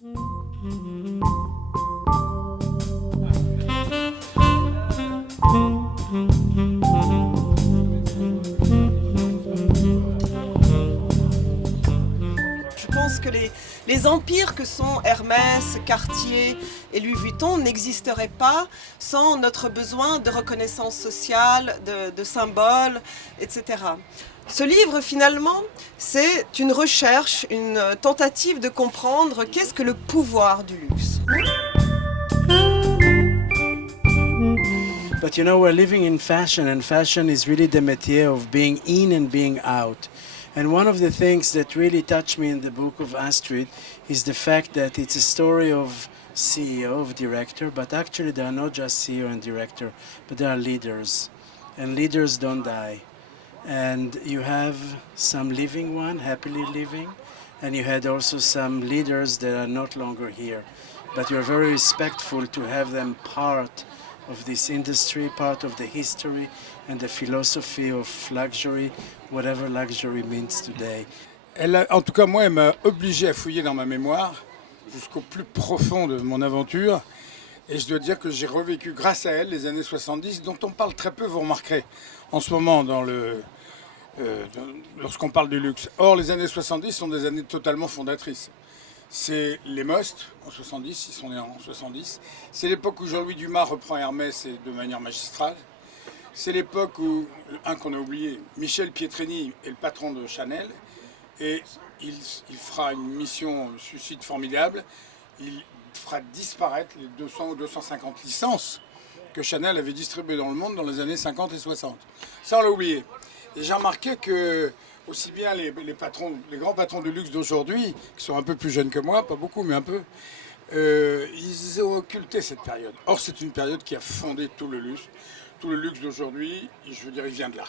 Je pense que les empires que sont Hermès, Cartier et Louis Vuitton n'existeraient pas sans notre besoin de reconnaissance sociale, de symboles, etc. Ce livre, finalement, c'est une recherche, une tentative de comprendre qu'est-ce que le pouvoir du luxe. But you know, we're living in fashion, and fashion is really the métier of being in and being out. And one of the things that really touched me in the book of Astrid is the fact that it's a story of CEO, of director, but actually they are not just CEO and director, but they are leaders. And leaders don't die. And you have some living one, happily living, and you had also some leaders that are not longer here. But you're very respectful to have them part of this industry, part of the history and the philosophy of luxury, whatever luxury means today. En tout cas, moi, elle m'a obligé à fouiller dans ma mémoire jusqu'au plus profond de mon aventure. Et je dois dire que j'ai revécu grâce à elle les années 70, dont on parle très peu, vous remarquerez, en ce moment lorsqu'on parle du luxe. Or, les années 70 sont des années totalement fondatrices. C'est les Most en 70, ils sont nés en 70. C'est l'époque où Jean-Louis Dumas reprend Hermès et de manière magistrale. C'est l'époque où, un qu'on a oublié, Michel Pietrini est le patron de Chanel. Et il fera une mission suicide formidable. Il fera disparaître les 200 ou 250 licences que Chanel avait distribuées dans le monde dans les années 50 et 60. Ça, on l'a oublié. Et j'ai remarqué que aussi bien les grands patrons de luxe d'aujourd'hui, qui sont un peu plus jeunes que moi, pas beaucoup, mais un peu, ils ont occulté cette période. Or, c'est une période qui a fondé tout le luxe. Tout le luxe d'aujourd'hui, je veux dire, il vient de là.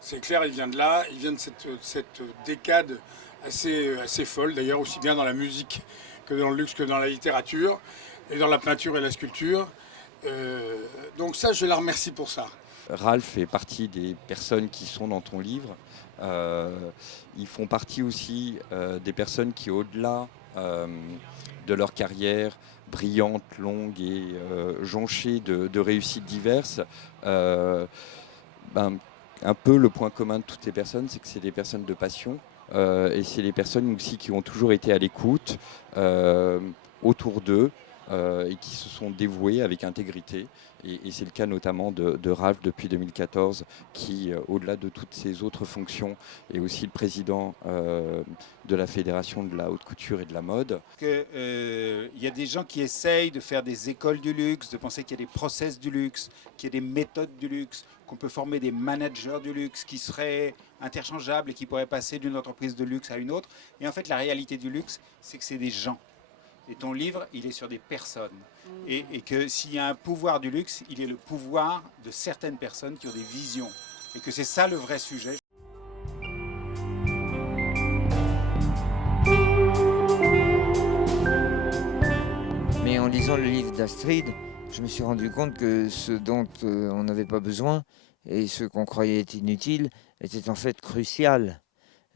C'est clair, il vient de là, il vient de cette décade assez folle, d'ailleurs, aussi bien dans la musique que dans le luxe, que dans la littérature, et dans la peinture et la sculpture. Donc ça, je la remercie pour ça. Ralph fait partie des personnes qui sont dans ton livre. Ils font partie aussi des personnes qui, au-delà de leur carrière brillante, longue et jonchée de réussites diverses, un peu le point commun de toutes ces personnes, c'est que c'est des personnes de passion. Et c'est les personnes aussi qui ont toujours été à l'écoute autour d'eux et qui se sont dévouées avec intégrité. Et c'est le cas notamment de Ralph depuis 2014, qui, au-delà de toutes ses autres fonctions, est aussi le président de la Fédération de la haute couture et de la mode. Il y a des gens qui essayent de faire des écoles du luxe, de penser qu'il y a des process du luxe, qu'il y a des méthodes du luxe, qu'on peut former des managers du luxe qui seraient interchangeables et qui pourraient passer d'une entreprise de luxe à une autre. Et en fait, la réalité du luxe, c'est que c'est des gens. Et ton livre, il est sur des personnes. Et que s'il y a un pouvoir du luxe, il est le pouvoir de certaines personnes qui ont des visions. Et que c'est ça le vrai sujet. Mais en lisant le livre d'Astrid, je me suis rendu compte que ce dont on n'avait pas besoin et ce qu'on croyait être inutile était en fait crucial.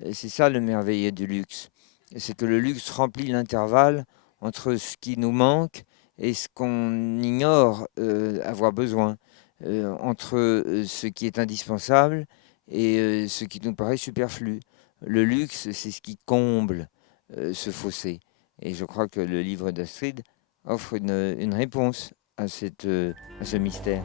Et c'est ça le merveilleux du luxe. C'est que le luxe remplit l'intervalle entre ce qui nous manque et ce qu'on ignore avoir besoin, entre ce qui est indispensable et ce qui nous paraît superflu. Le luxe, c'est ce qui comble ce fossé. Et je crois que le livre d'Astrid offre une réponse à ce mystère.